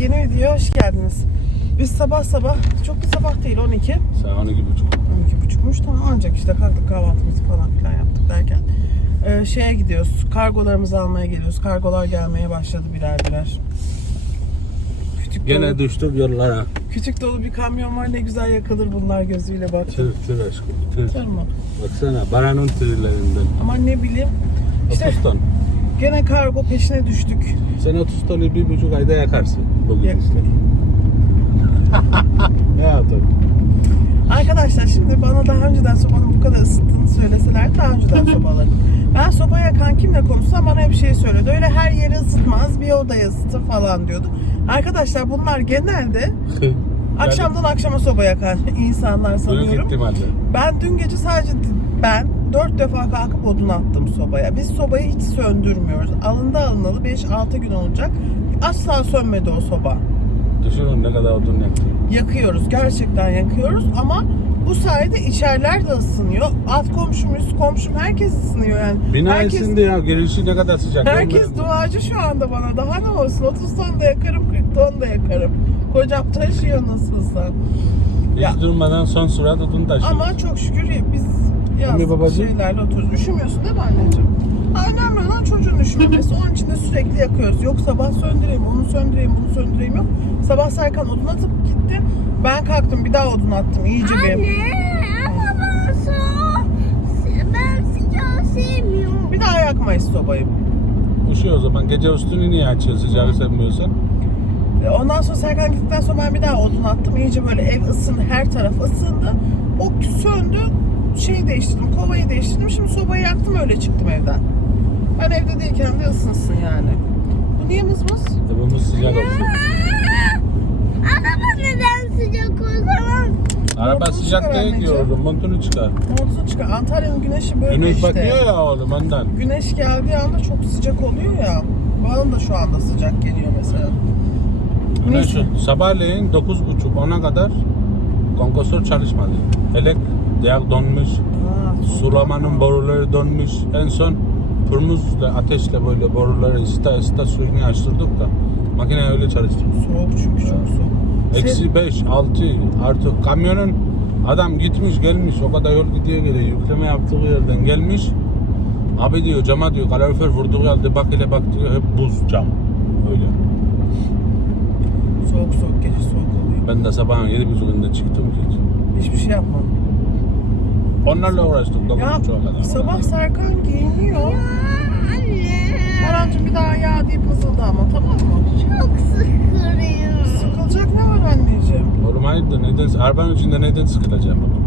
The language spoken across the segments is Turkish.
yeni videoya hoş geldiniz. Biz sabah sabah, çok bir sabah değil 12. Saat 12.30. 12.30'muş tamam ancak işte kalktık kahvaltımızı falan filan yaptık derken. e, şeye gidiyoruz, kargolarımızı almaya geliyoruz. Kargolar gelmeye başladı birer birer. Kütük Gene dolu, düştük yollara. kütük dolu bir kamyon var ne güzel yakılır bunlar gözüyle bak. Tır tır aşkım tır. Tır mı? Baksana baranın tırlarından. Ama ne bileyim. İşte 30 ton. Gene kargo peşine düştük. Sen 30 tonu bir buçuk ayda yakarsın. Bugün Yak- işte. ne yaptın? Arkadaşlar şimdi bana daha önceden sobanın bu kadar ısıttığını söyleseler daha önceden soba alırım. Ben soba yakan kimle konuşsam bana hep şey söylüyordu. Öyle her yeri ısıtmaz bir odayı ısıtır falan diyordu. Arkadaşlar bunlar genelde akşamdan akşama soba yakan insanlar Büyük sanıyorum. ihtimalle. Ben dün gece sadece ben dört defa kalkıp odun attım sobaya. Biz sobayı hiç söndürmüyoruz. Alında alınalı 5-6 gün olacak. Asla sönmedi o soba. Düşünün ne kadar odun yaktın. yakıyoruz. Gerçekten yakıyoruz ama bu sayede içeriler de ısınıyor. Alt komşum, üst komşum herkes ısınıyor yani. Bina herkes, esindi ya. Girişi ne kadar sıcak. herkes duacı şu anda bana. Daha ne olsun? 30 ton da yakarım, 40 ton da yakarım. Kocam taşıyor nasılsa. Hiç Ya. durmadan son sürat odun taşıyor. Ama çok şükür biz yazlık babacığım. şeylerle oturuyoruz. Üşümüyorsun değil mi anneciğim? Ha, Önemli olan çocuğun üşümemesi. Onun için de sürekli yakıyoruz. Yok sabah söndüreyim, onu söndüreyim, bunu söndüreyim yok. Sabah Serkan odun atıp gitti. Ben kalktım bir daha odun attım iyice bir. Anne ama ben soğuk. Ben sıcağı sevmiyorum. Bir daha yakmayız sobayı. Üşüyor o zaman. Gece üstünü niye açıyor sıcağı sevmiyorsan? Ondan sonra Serkan gittikten sonra ben bir daha odun attım. İyice böyle ev ısındı, her taraf ısındı. O söndü, şeyi değiştirdim, kovayı değiştirdim. Şimdi sobayı yaktım öyle çıktım evden. Ben evde değilken de ısınsın yani. Bu niye mızmız? Tabımız sıcak olsun. Araba neden sıcak o zaman? Araba Montunu sıcak çıkar değil anneciğim. diyordum. Montunu çıkar. Montunu çıkar. Antalya'nın güneşi böyle Güneş işte. batıyor ya oğlum ondan. Güneş geldiği anda çok sıcak oluyor ya. Bana da şu anda sıcak geliyor mesela. Ulan Neyse. sabahleyin 9.30 10'a kadar kompresör çalışmadı. Elek yak donmuş, sulamanın boruları donmuş. En son pırmızla ateşle böyle boruları ısıta ısıta suyunu açtırdık da makine öyle çalıştı. Soğuk çünkü çok soğuk. Eksi 5, 6 artık kamyonun adam gitmiş gelmiş o kadar yol gidiyor geliyor yükleme yaptığı yerden gelmiş. Abi diyor cama diyor kalorifer vurduğu halde bak ile bak diyor hep buz cam. Öyle. Soğuk soğuk gece soğuk oluyor. Ben de sabahın yedi buçukunda çıktım. Hiçbir şey yapmadım. Onlarla uğraştık dokuz Ya buçuğa kadar. sabah Serkan giyiniyor. Anne. Herhalde bir daha ya deyip hızıldı ama tamam mı? Çok sıkılıyor. Sıkılacak ne var anneciğim? Oğlum hayırdır neden, arabanın içinde neden sıkılacağım baba?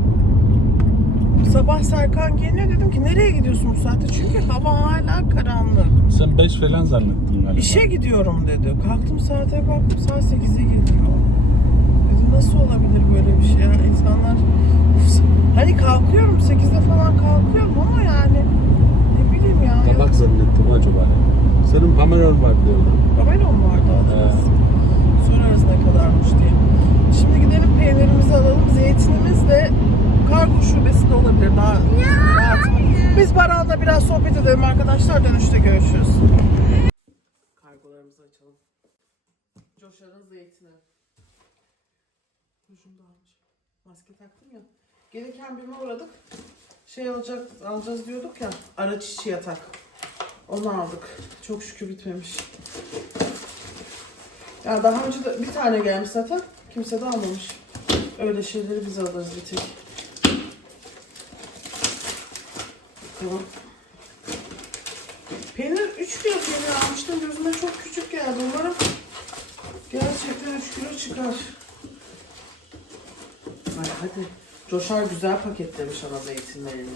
Sabah Serkan giyiniyor dedim ki nereye gidiyorsun bu saatte? Çünkü hava hala karanlık. Sen 5 falan zannettin galiba. İşe gidiyorum dedi. Kalktım saate baktım saat 8'e geliyor. Nasıl olabilir böyle bir şey? Yani insanlar hani kalkıyorum 8'de falan kalkıyorum ama yani ne bileyim ya. Tabak zannettim acaba. Senin kameran var diyorlar. Kameram vardı alırız. Sorarız ne kadarmış diye. Şimdi gidelim peynirimizi alalım. Zeytinimiz de kargo şubesinde olabilir. Daha rahat. Biz Baran'da biraz sohbet edelim arkadaşlar. Dönüşte görüşürüz. Kargolarımızı açalım. Coşar'ın zeytini. Rujum da almış. Maske taktım ya. Gelirken birine uğradık. Şey alacak, alacağız diyorduk ya. Araç içi yatak. Onu aldık. Çok şükür bitmemiş. Ya daha önce de bir tane gelmiş zaten. Kimse de almamış. Öyle şeyleri biz alırız bir tek. Tamam. Peynir 3 kilo peynir almıştım. Gözüme çok küçük geldi. Umarım gerçekten 3 kilo çıkar. Ay hadi. Coşar güzel paketlemiş ana zeytinlerini.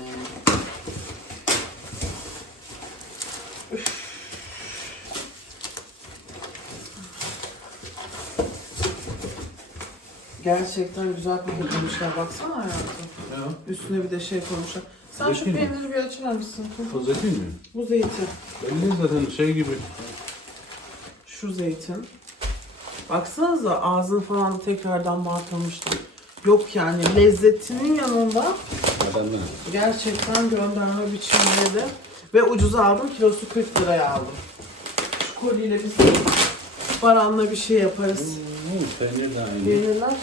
Gerçekten güzel paketlemişler. Baksana hayatım. Ya. Üstüne bir de şey koymuşlar. Sen şu Zeytin mi? peyniri bir açar mısın? O zeytin mi? Bu zeytin. Belli zaten şey gibi. Şu zeytin. Baksanıza ağzını falan tekrardan bağırtılmıştı. Yok yani lezzetinin yanında gerçekten gönderme biçimleri de ve ucuza aldım. Kilosu 40 liraya aldım. Şu koliyle biz Baran'la bir şey yaparız. Hmm, peynir de aynı. Peynirler.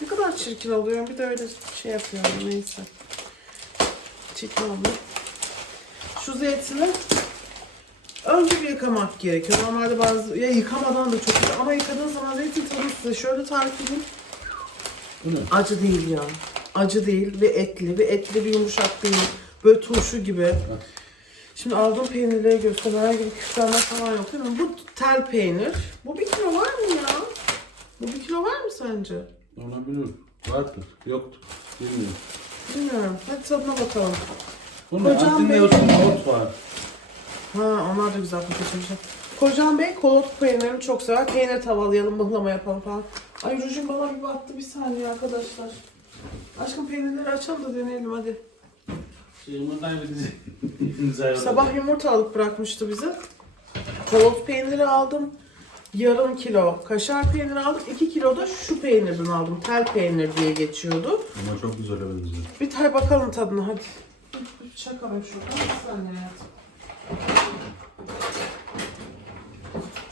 Ne kadar çirkin oluyor. Bir de öyle şey yapıyorum neyse. Çirkin oluyor. Şu zeytini önce bir yıkamak gerekiyor. Normalde bazı ya yıkamadan da çok güzel ama yıkadığın zaman zeytin tadı size şöyle tarif edeyim. Acı değil ya. Acı değil ve etli ve etli bir yumuşak değil. Böyle turşu gibi. Şimdi aldığım peynirleri göster. Herhangi bir küflenme falan yok değil mi? Bu tel peynir. Bu bir kilo var mı ya? Bu bir kilo var mı sence? Olabilir. Vardır. Yoktur. Bilmiyorum. Bilmiyorum. Hadi tadına bakalım. Bunun Kocam altında olsun ot var. Ha onlar da güzel paketlemişler. Kocam Bey kolot peynirini çok sever. Peynir tavalayalım, mıhlama yapalım falan. Ay Rucun bana bir baktı bir saniye arkadaşlar. Aşkım peynirleri açalım da deneyelim hadi. Şeyimi kaybedecek. İmzayı Sabah yumurta alıp bırakmıştı bize. Kolot peyniri aldım. Yarım kilo kaşar peyniri aldım. 2 kilo da şu peynirden aldım. Tel peynir diye geçiyordu. Ama çok güzel benziyor. Bir tay bakalım tadına hadi. Çakalım şuradan. Bir saniye hayatım.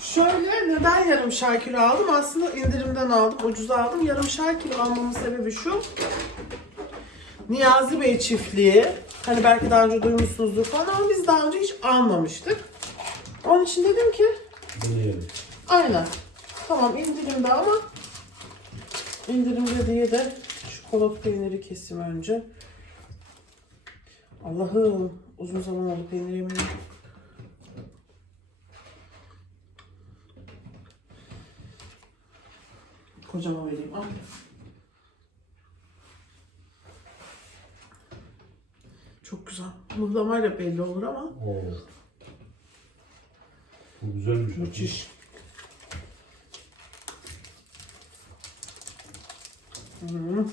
Şöyle neden yarımşar kilo aldım? Aslında indirimden aldım, ucuza aldım. Yarımşar kilo almamın sebebi şu. Niyazi Bey çiftliği. Hani belki daha önce duymuşsunuzdur falan ama biz daha önce hiç almamıştık. Onun için dedim ki Deneyelim. aynen. Tamam indirimde ama indirimde diye de şu kolot peyniri keseyim önce. Allah'ım uzun zaman oldu peynir yemeği. Kocama vereyim. Al. Çok güzel. Muhlamayla belli olur ama Oo. Bu güzelmiş. müthiş. Hı.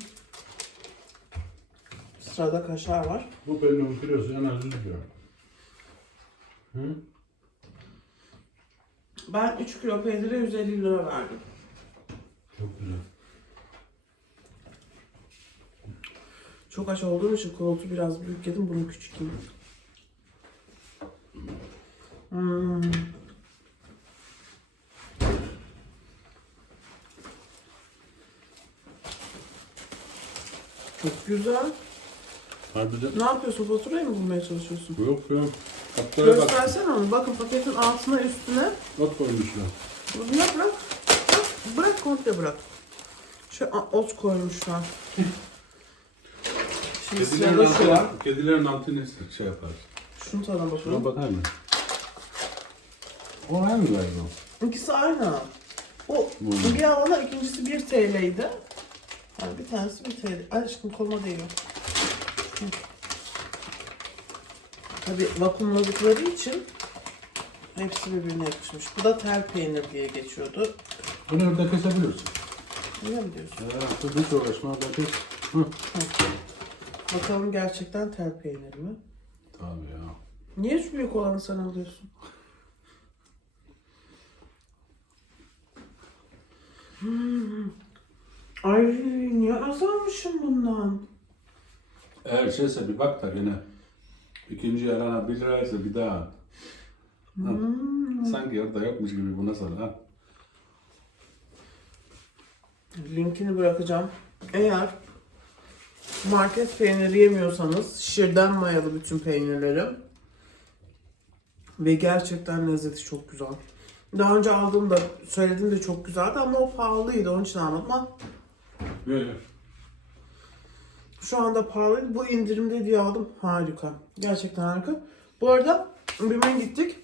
Sırada kaşar var. Bu peynirin kilosu en az 100 lira. Hı? Ben 3 kilo peynire 150 lira verdim. Çok güzel. Çok aç olduğum için kolotu biraz büyük yedim. Bunu küçük yedim. Hmm. Çok güzel. Harbiden. Ne yapıyorsun? Faturayı mı bulmaya çalışıyorsun? Yok ya. Kaptaya bak. Göstersene onu. Bakın paketin altına üstüne. Ot koymuşlar. Bırak bırak. Bırak, bırak komple bırak. Şu a- ot koymuşlar. Şimdi Kedilerin sırada şu var. altına, kedilerin altına şey yapar. Şunu tadına Şuna bakalım. bakar mı? O aynı galiba. İkisi aynı. O bir alana ikincisi 1 TL'ydi. Yani bir tanesi 1 TL. Ay aşkım koluma değiyor. Hı. Tabii vakumladıkları için hepsi birbirine yapışmış. Bu da tel peynir diye geçiyordu. Bunu orada kesebilirsin. Niye mi diyorsun? Ya, hiç uğraşma orada kes. Hı. Bakalım gerçekten tel peynir mi? Tabii ya. Niye şu büyük olanı sen alıyorsun? Hmm. Ay niye azalmışım bundan? Eğer şeyse bir bak da yine ikinci yarana bir liraysa bir daha. at. Ha. Sanki orada yokmuş gibi bu nasıl ha? Linkini bırakacağım. Eğer market peyniri yemiyorsanız şirden mayalı bütün peynirlerim. Ve gerçekten lezzeti çok güzel. Daha önce aldığımda söylediğim de çok güzeldi ama o pahalıydı onun için almadım ama Böyle. Şu anda pahalı. Bu indirimde diye aldım. Harika. Gerçekten harika. Bu arada BİM'e gittik.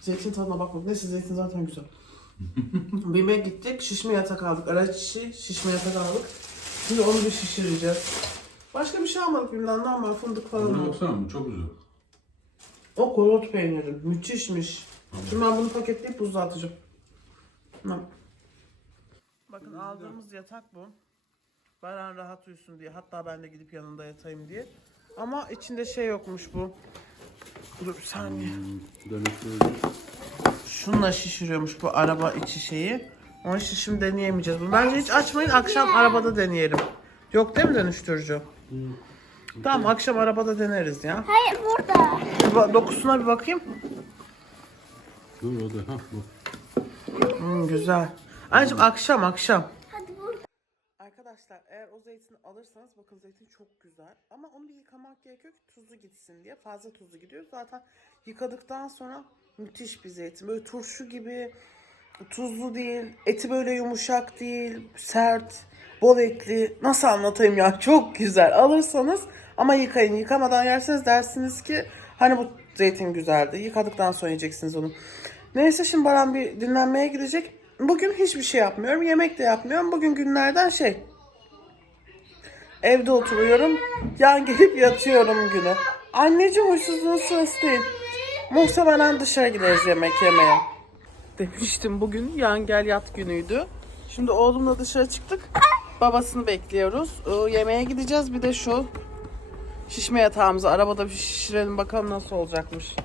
Zeytin tadına bakmadık. Neyse zeytin zaten güzel. BİM'e gittik. Şişme yatak aldık. Araç işi şişme yatak aldık. Şimdi onu bir şişireceğiz. Başka bir şey almadık BİM'den. Normal fındık falan Buna aldık. baksana bu çok güzel. O kolot peyniri. Müthişmiş. Şimdi ben bunu paketleyip buzluğa atacağım. Tamam. Bakın aldığımız yatak bu. Baran rahat uyusun diye. Hatta ben de gidip yanında yatayım diye. Ama içinde şey yokmuş bu. Dur bir saniye. Hmm, Dönüştürücü. Şunla şişiriyormuş bu araba içi şeyi. Onun için şimdi deneyemeyeceğiz bunu. Bence hiç açmayın akşam arabada deneyelim. Yok değil mi dönüştürücü? Tamam akşam arabada deneriz ya. Hayır burada. Bir ba- dokusuna bir bakayım. Dur o da ha bu. Hmm, güzel. Anneciğim akşam akşam. Arkadaşlar eğer o zeytini alırsanız bakın zeytin çok güzel. Ama onu bir yıkamak gerekiyor ki tuzu gitsin diye. Fazla tuzu gidiyor. Zaten yıkadıktan sonra müthiş bir zeytin. Böyle turşu gibi tuzlu değil. Eti böyle yumuşak değil. Sert. Bol etli. Nasıl anlatayım ya? Çok güzel. Alırsanız ama yıkayın. Yıkamadan yerseniz dersiniz ki hani bu zeytin güzeldi. Yıkadıktan sonra yiyeceksiniz onu. Neyse şimdi Baran bir dinlenmeye gidecek. Bugün hiçbir şey yapmıyorum. Yemek de yapmıyorum. Bugün günlerden şey. Evde oturuyorum. Yan gelip yatıyorum günü. Anneciğim huysuzluğun sırası değil. Muhtemelen dışarı gideriz yemek yemeye. Demiştim bugün yan gel yat günüydü. Şimdi oğlumla dışarı çıktık. Babasını bekliyoruz. Ee, yemeğe gideceğiz. Bir de şu şişme yatağımızı arabada bir şişirelim bakalım nasıl olacakmış.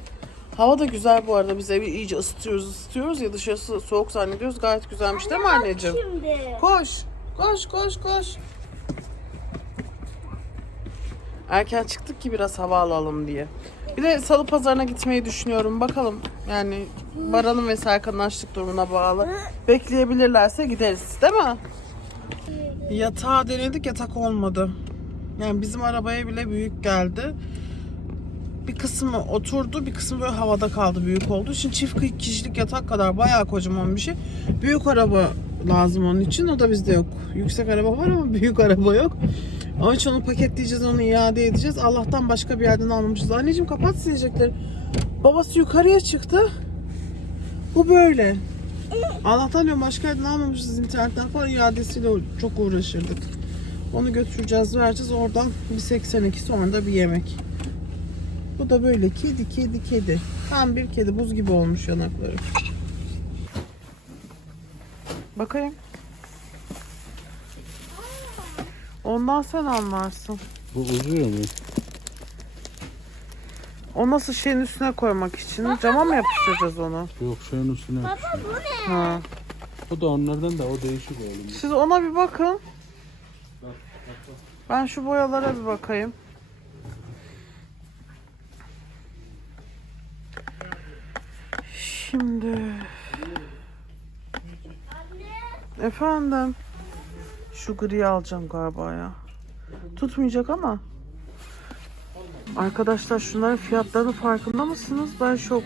Hava da güzel bu arada. Biz evi iyice ısıtıyoruz ısıtıyoruz ya dışarısı soğuk zannediyoruz. Gayet güzelmiş değil mi anneciğim? Şimdi. Koş. Koş koş koş. Erken çıktık ki biraz hava alalım diye. Bir de salı pazarına gitmeyi düşünüyorum. Bakalım yani Baran'ın ve Serkan'ın açlık durumuna bağlı. Bekleyebilirlerse gideriz değil mi? Yatağı denedik yatak olmadı. Yani bizim arabaya bile büyük geldi. Bir kısmı oturdu, bir kısmı böyle havada kaldı büyük olduğu için çift kişilik yatak kadar bayağı kocaman bir şey. Büyük araba lazım onun için. O da bizde yok. Yüksek araba var ama büyük araba yok. Onun için onu paketleyeceğiz, onu iade edeceğiz. Allah'tan başka bir yerden almamışız. Anneciğim kapat silecekleri. Babası yukarıya çıktı. Bu böyle. Allah'tan diyorum başka yerden almamışız internetten falan iadesiyle çok uğraşırdık. Onu götüreceğiz, vereceğiz. Oradan bir 82 sonra da bir yemek. Bu da böyle kedi kedi kedi. Tam bir kedi buz gibi olmuş yanakları. Bakayım. Ondan sen anlarsın. Bu uzuyor mu? O nasıl şeyin üstüne koymak için? Cama mı yapıştıracağız onu? Yok şeyin üstüne. Baba bu ne? Ha. O da onlardan da o değişik oğlum. Siz ona bir bakın. Ben şu boyalara bir bakayım. Şimdi efendim şu griyi alacağım galiba ya. Tutmayacak ama. Arkadaşlar şunların fiyatlarının farkında mısınız? Ben şok.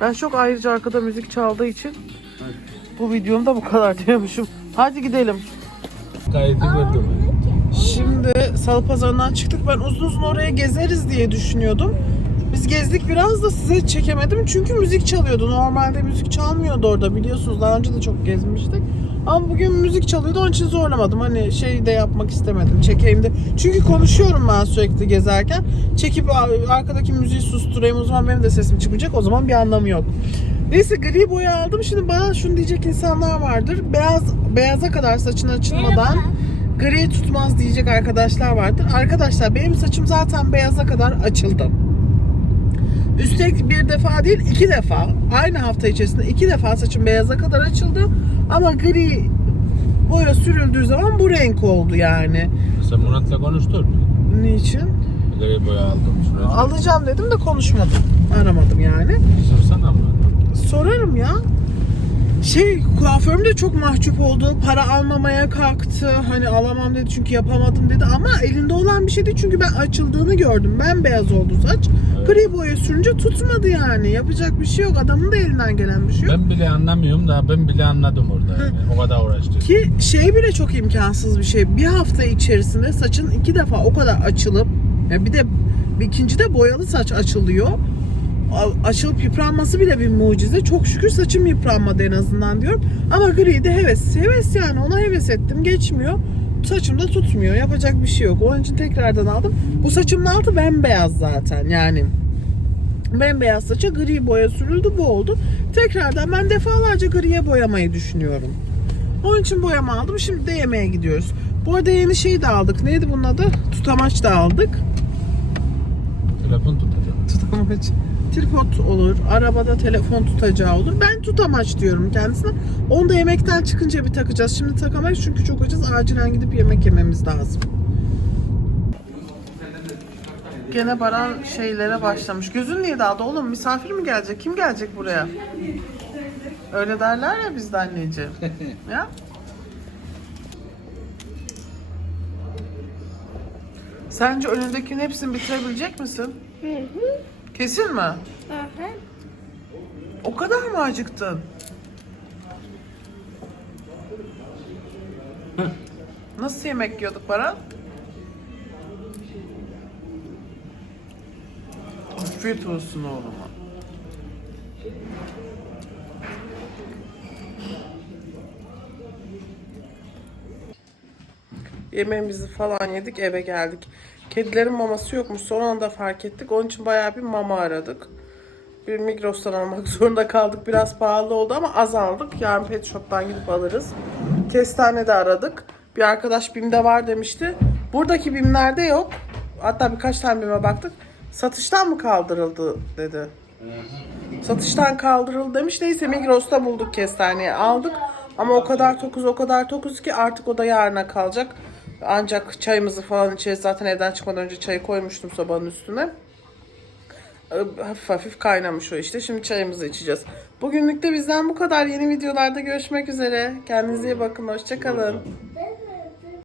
Ben şok ayrıca arkada müzik çaldığı için bu videomda bu kadar diyormuşum. Hadi gidelim. Gördüm. Şimdi salı pazarından çıktık. Ben uzun uzun oraya gezeriz diye düşünüyordum. Gezdik biraz da size çekemedim çünkü müzik çalıyordu. Normalde müzik çalmıyordu orada biliyorsunuz. Daha önce de çok gezmiştik. Ama bugün müzik çalıyordu onun için zorlamadım. Hani şey de yapmak istemedim. Çekeyim de. Çünkü konuşuyorum ben sürekli gezerken. Çekip arkadaki müziği susturayım o zaman benim de sesim çıkmayacak. O zaman bir anlamı yok. Neyse gri boya aldım. Şimdi bana şunu diyecek insanlar vardır. Beyaz beyaza kadar saçını açılmadan gri tutmaz diyecek arkadaşlar vardır. Arkadaşlar benim saçım zaten beyaza kadar açıldı. Üstelik bir defa değil iki defa aynı hafta içerisinde iki defa saçım beyaza kadar açıldı. Ama gri boya sürüldüğü zaman bu renk oldu yani. Sen Murat'la konuştun mu? Niçin? Gri boya aldım. Alacağım dedim de konuşmadım. Aramadım yani. Sorsana Murat'a. Sorarım ya. Şey kuaförüm de çok mahcup oldu. Para almamaya kalktı. Hani alamam dedi çünkü yapamadım dedi. Ama elinde olan bir şeydi çünkü ben açıldığını gördüm. Ben beyaz oldu saç. Gri boya sürünce tutmadı yani. Yapacak bir şey yok. Adamın da elinden gelen bir şey yok. Ben bile anlamıyorum da ben bile anladım orada. Yani. O kadar uğraştık. Ki şey bile çok imkansız bir şey. Bir hafta içerisinde saçın iki defa o kadar açılıp ya bir de bir ikinci de boyalı saç açılıyor. Açılıp yıpranması bile bir mucize. Çok şükür saçım yıpranmadı en azından diyorum. Ama gri de heves. Heves yani ona heves ettim. Geçmiyor. Saçım da tutmuyor. Yapacak bir şey yok. Onun için tekrardan aldım. Bu saçımın altı bembeyaz zaten yani. Bembeyaz saça gri boya sürüldü bu oldu. Tekrardan ben defalarca griye boyamayı düşünüyorum. Onun için boyama aldım. Şimdi de yemeğe gidiyoruz. Bu arada yeni şey de aldık. Neydi bunun adı? Tutamaç da aldık. Telefon tutacağım. Tutamaç. Tripod olur. Arabada telefon tutacağı olur. Ben tutamaç diyorum kendisine. Onu da yemekten çıkınca bir takacağız. Şimdi takamayız çünkü çok acız. Acilen gidip yemek yememiz lazım. gene Baran şeylere başlamış. Gözün niye dağıldı oğlum? Misafir mi gelecek? Kim gelecek buraya? Öyle derler ya bizde anneciğim. ya? Sence önündekinin hepsini bitirebilecek misin? Hı hı. Kesin mi? Aha. O kadar mı acıktın? Nasıl yemek yiyorduk Baran? Afiyet olsun oğluma. Yemeğimizi falan yedik eve geldik. Kedilerin maması yokmuş son anda fark ettik. Onun için bayağı bir mama aradık. Bir Migros'tan almak zorunda kaldık. Biraz pahalı oldu ama az aldık. Yarın Pet Shop'tan gidip alırız. Kestane de aradık. Bir arkadaş BİM'de var demişti. Buradaki BİM'lerde yok. Hatta birkaç tane BİM'e baktık. Satıştan mı kaldırıldı dedi. Satıştan kaldırıldı demiş. Neyse Migros'ta bulduk kestaneyi aldık. Ama o kadar tokuz o kadar tokuz ki artık o da yarına kalacak. Ancak çayımızı falan içeriz. Zaten evden çıkmadan önce çayı koymuştum sobanın üstüne. Ee, Hafif hafif kaynamış o işte. Şimdi çayımızı içeceğiz. Bugünlük de bizden bu kadar. Yeni videolarda görüşmek üzere. Kendinize iyi bakın. Hoşçakalın.